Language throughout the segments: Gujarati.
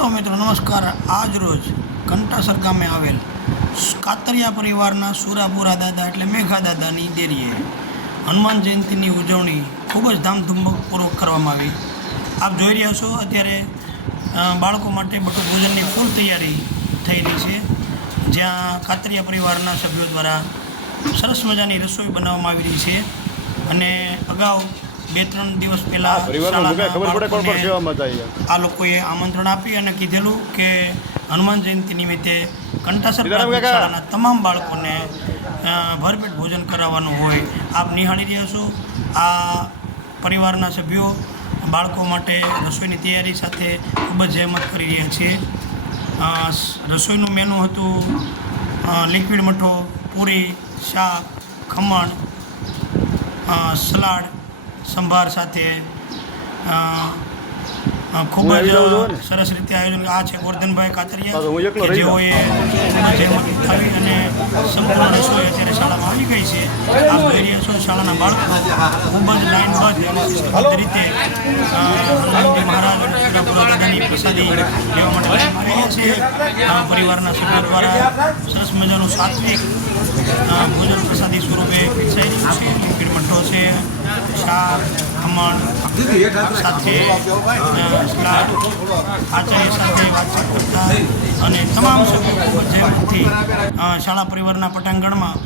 હેલો મિત્રો, નમસ્કાર। આજ રોજ કંટાસર ગામે આવેલ કાતરિયા પરિવારના સુરાપુરા દાદા એટલે મેઘા દાદાની દેરીએ હનુમાન જયંતિની ઉજવણી ખૂબ જ ધામધૂમપૂર્વક કરવામાં આવી। આપ જોઈ રહ્યા છો અત્યારે બાળકો માટે બટુક ભોજનની ફૂલ તૈયારી થઈ રહી છે, જ્યાં કાતરિયા પરિવારના સભ્યો દ્વારા સરસ મજાની રસોઈ બનાવવામાં આવી રહી છે। અને અગાઉ 2-3 દિવસ પહેલાં આ લોકોએ આમંત્રણ આપી અને કીધેલું કે હનુમાન જયંતિ નિમિત્તે કંટાસર શાળાના તમામ બાળકોને ભરપેટ ભોજન કરાવવાનું હોય। આપ નિહાળી રહ્યા છો આ પરિવારના સભ્યો બાળકો માટે રસોઈની તૈયારી સાથે ખૂબ જ જહેમત કરી રહ્યા છે। રસોઈનું મેનુ હતું લિક્વિડ મઠો, પૂરી, શાક, ખમણ, સલાડ, સંભાર સાથે ખૂબ જ સરસ રીતે આયોજન। આ છે ગોરધનભાઈ કાતરિયા કે જેઓએ જહેમત ઉઠાવી અને સંપૂર્ણ રસોઈ અત્યારે શાળામાં આવી ગઈ છે। આપ જોઈ રહ્યા છો શાળાના બાળકો ખૂબ જ લાઇનબદ્ધ અને શિસ્તબદ્ધ રીતે હનુમાનજી મહારાજ અને સુરાપુરા દાદાની પ્રસાદી લેવા માટે આવી રહ્યા છે। પરિવારના સભ્યો દ્વારા સરસ મજાનું સાત્વિક ભોજન પ્રસાદી સ્વરૂપે પીરસાઈ રહ્યું છે। લિક્વિડ મઠો છે, શાક, ખમણ સાથે સલાડ, આચાર્ય સાથે વાતચીત કરતા અને તમામ સભ્યો ખૂબ જ જહેમતથી શાળા પરિવારના પટાંગણમાં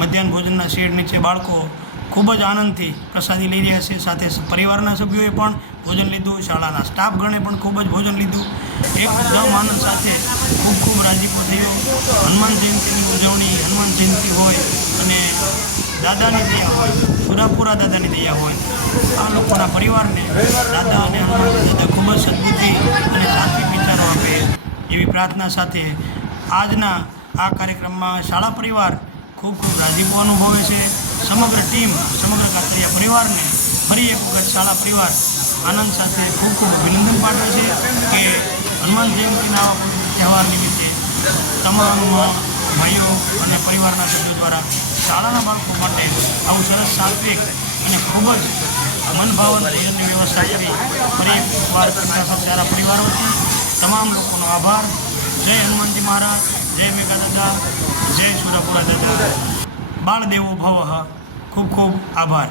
મધ્યાહન ભોજનના શેડ નીચે બાળકો ખૂબ જ આનંદથી પ્રસાદી લઈ રહ્યા છે। સાથે પરિવારના સભ્યોએ પણ ભોજન લીધું, શાળાના સ્ટાફગણે પણ ખૂબ જ ભોજન લીધું। એકદમ આનંદ સાથે ખૂબ રાજીપો થયો। હનુમાન જયંતિની ઉજવણી, હનુમાન જયંતિ હોય અને દાદાની દયા હોય, સુરાપુરા દાદાની દયા હોય, આ લોકોના પરિવારને દાદા અને હનુમાન દાદા ખૂબ જ સદબુદ્ધિ અને સાત્વિક વિચારો આપે એવી પ્રાર્થના સાથે આજના આ કાર્યક્રમમાં શાળા પરિવાર ખૂબ રાજીપો અનુભવે છે। સમગ્ર ટીમ, સમગ્ર કાતરિયા પરિવારને ફરી એક વખત શાળા પરિવાર આનંદ સાથે ખૂબ અભિનંદન પાઠવે છે કે હનુમાન જયંતિના તહેવાર નિમિત્તે તમામ ભાઈઓ અને પરિવારના સભ્યો દ્વારા શાળાના બાળકો માટે આવું સરસ સાત્વિક અને ખૂબ જ મનભાવન ભોજનની વ્યવસ્થા કરી ફરી એકવાર કંટાસર શાળા પરિવાર વતી તમામ લોકોનો આભાર। જય હનુમાનજી મહારાજ, જય મેઘા દાદા, જય સુરાપુરા દાદા, બાળ દેવો ભવઃ। ખૂબ આભાર।